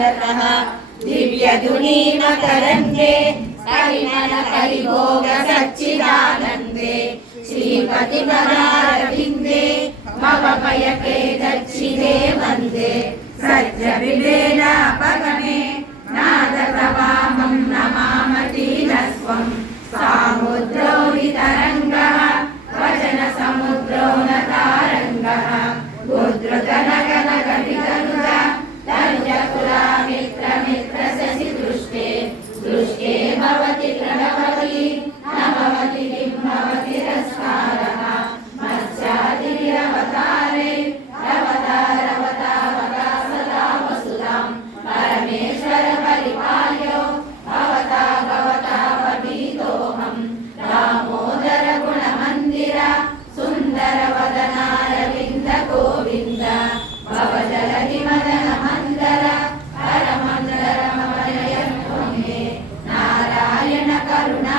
भरतः दिव्यधुनी मकरन्दे परिमल परिभोग सच्चिदानन्दे श्रीपतिपदारविन्दे मम पयके दक्षिणे वन्दे सज्जविवेलापगमे नादप्रवाहं नमामतीनस्वं सामुद्रो वितरङ्गः वचनसमुद्रो न तारङ्गः उद्धृतनगनगटितनुजा तनुजकुला मित्रमित्रशशिदृष्टे दृष्टे भवति प्रणवति न भवति किं भवति रस्कारः मत्स्यादिरवतारे अवतारवतावता सदा वसुधां परमेश्वर परिपाल्यो भवता भवता पठितोऽहं दामोदर गुणमन्दिर सुन्दर वदनारविन्द गोविन्द भवजलधि मदन मन्दर हर मन्दर ममनयन् मे नारायण करुणा